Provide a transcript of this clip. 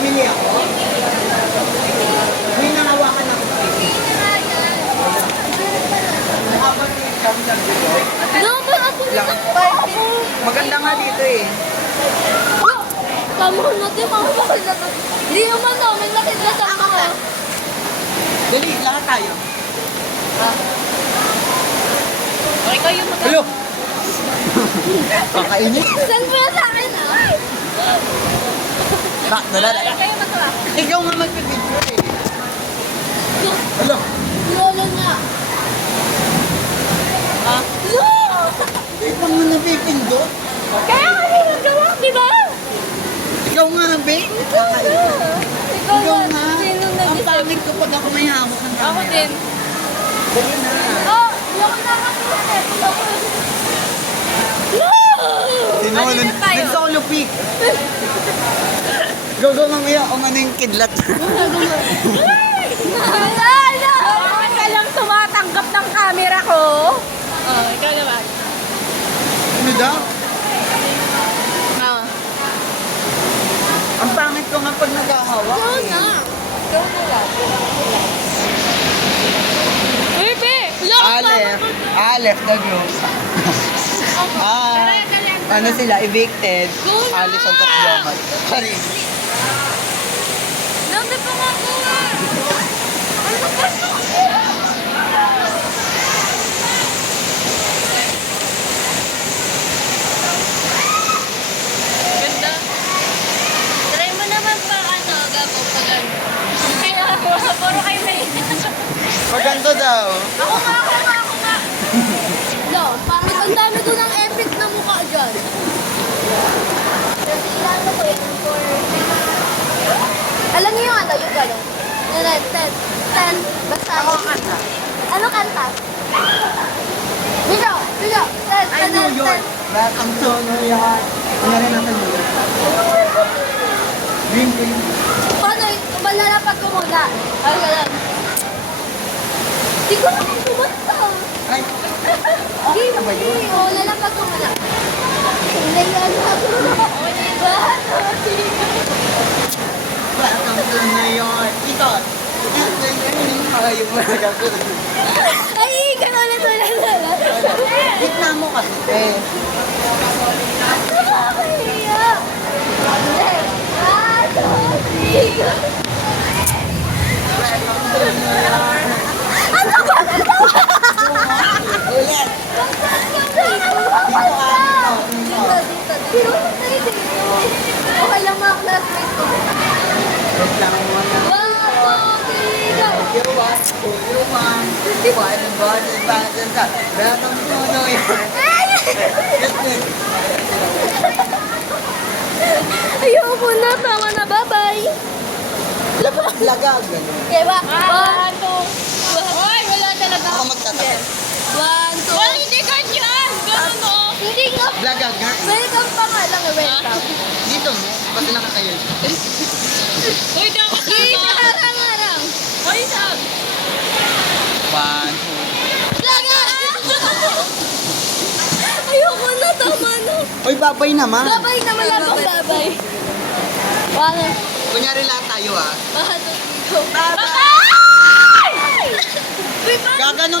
Bumili ako. May nahawakan ako. Habang kami nag-video. No, but ako na ako. Maganda nga dito eh. Tama natin, makakakal na. Hindi naman namin nakita sa mga. Dali, lahat tayo. Okay, kayo mag- Hello! Kakainit. Saan mo sa akin ah? Nalala. Kayo matawa. Ikaw nga mag-video eh. Hello! Lolo nga. No! Ikaw nga napipindot. Kaya kami nagawa, di ba? Ikaw nga, be. Ikaw Ikaw nga. nga. Sino Ang nag-isip? pangit ko pag ako may hawak ng camera. Ako din. Dali na. Oh, yung nakakita na ito. No! Sinulon. Ano na tayo? Nag-solo pic. Go, mamaya kung ano yung kidlat. Ano? Bakit ka lang tumatanggap ng camera ko? Oh, ikaw naman. Ano daw? No. Ang pangit ko nga pag naghahawak. Ikaw eh. na. Ikaw na lang. Bebe! Alef the group. Ano sila, evicted. Alis ang tatlomat. Sorry. Nandun pa nga ko ah! Ano ba ito? Ganda. Try mo naman pa ano, gabo pag ano. Kaya, puro kayo may Maganda daw. Ako nga. No, parang ang dami ko ng epic na mukha dyan. Kasi ilan ko yun for... Alam niyo yung ano, yung gano'n? Ten. Basta. Ako kanta. Ano kanta? Bigo. Ten. Ay, New York. Lahat ang tono yan. Ano rin natin New York. Green. Paano? Malalapat ko muna. Ay, ganun. Di ko naman kumanta. Ay, Okay na ba yun? Oo, lalapag ko muna. Laylan ako. Bahan lahat ang tono yan. Ito. Ayaw mo na gagawin. Ay, ulit. Gitna mo kasi. Eh. Nakakahiya. Hindi. Ano ba? Ulit. Dito. Okay lang mga classmates ko. Wait lang muna. 1, 2, 3, go! You want, you want, one body balance up. Lahat ang tono yan. Ayoko na, tama na, bye-bye! Lagag. Okay ba? 1, 2, Hoy, wala talaga. Ako magtatapos. 1, 2, Wala, hindi ganyan! Ganun o! Hindi nga! Lagag nga. Welcome pa nga lang, welcome. Dito mo, basta nakakayo. Uy, dapat na! Harang-harang! Hoy, saan? One, Laga! Ayoko na, tama na. Uy, babay naman. Babay na, malabang babay. 1, Kunyari lahat tayo ah. 2, 3, go. Bye-bye!